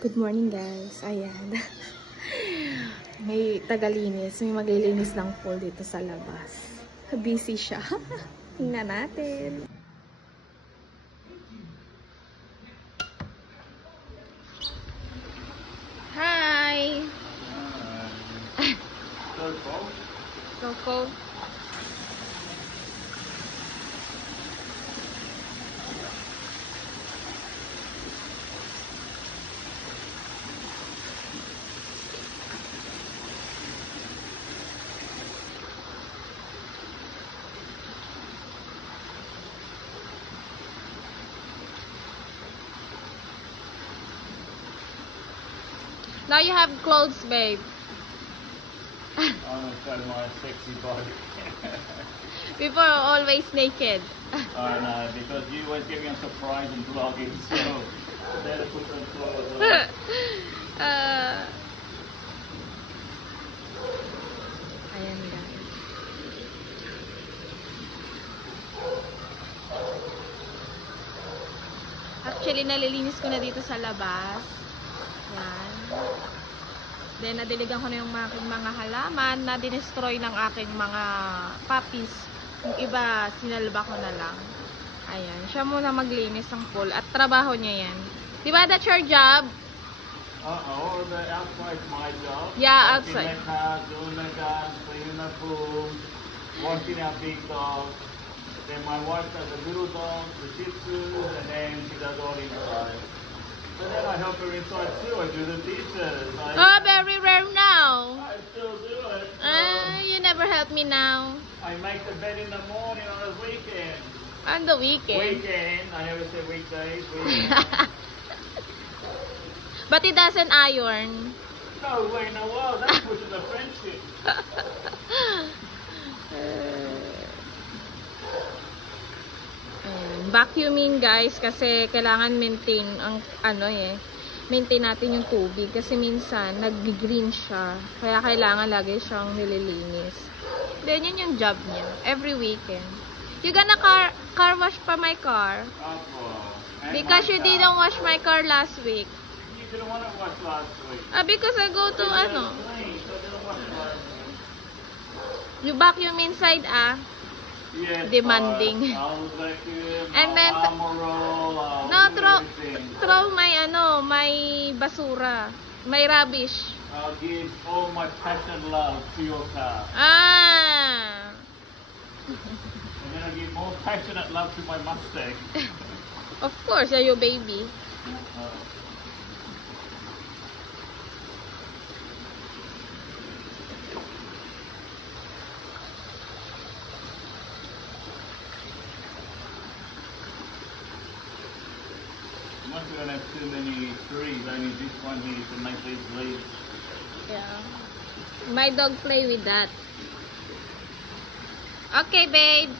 Good morning guys. Ayan. May tagalinis. May maglilinis ng pool dito sa labas. Busy siya. Tingnan natin. Hi! So cold. Now you have clothes, babe. I'm gonna show my sexy body. Before, always naked. I know, because you always give me a surprise in vlogging, so better put some clothes on. Ayan guys. Actually, nalilinis ko na dito sa labas. Yan. Then, nadiligan ko na yung mga halaman na dinestroy ng aking mga puppies. Yung iba, sinalba ko na lang. Ayan. Siya muna maglinis ng pool. At trabaho niya yan. Diba that's your job? The outside's my job. Yeah, outside. Washing the cars, doing the gas, cleaning the pool, washing our big dogs. Then my wife does the little dogs, the shih tzus, and then she does all inside. And then I help her inside too. I do the dishes. Oh, very rare now. I still do it. You never help me now. I make the bed in the morning on the weekend. On the weekend. Weekend. I never said weekdays. Weekend. But he doesn't iron. No way in the world. That's pushing the friendship. Vacuuming guys kasi kailangan maintain ang maintain natin yung tubig kasi minsan nag-green siya kaya kailangan lagi siyang nililinis. Then yun yung job niya every weekend. You gonna car wash pa my car? Because you didn't wash my car last week. You didn't want to wash last week. Because I go to you vacuum inside Yes, demanding. I'll vacuum, And then throw my basura, my rubbish. I'll give all my passion love to your car. And then I'll give more passionate love to my Mustang. Of course, you're your baby. Once we don't have too many trees, only this one here to make these leaves. Yeah. My dog play with that. Okay, babe.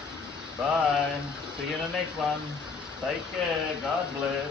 Bye. See you in the next one. Take care. God bless.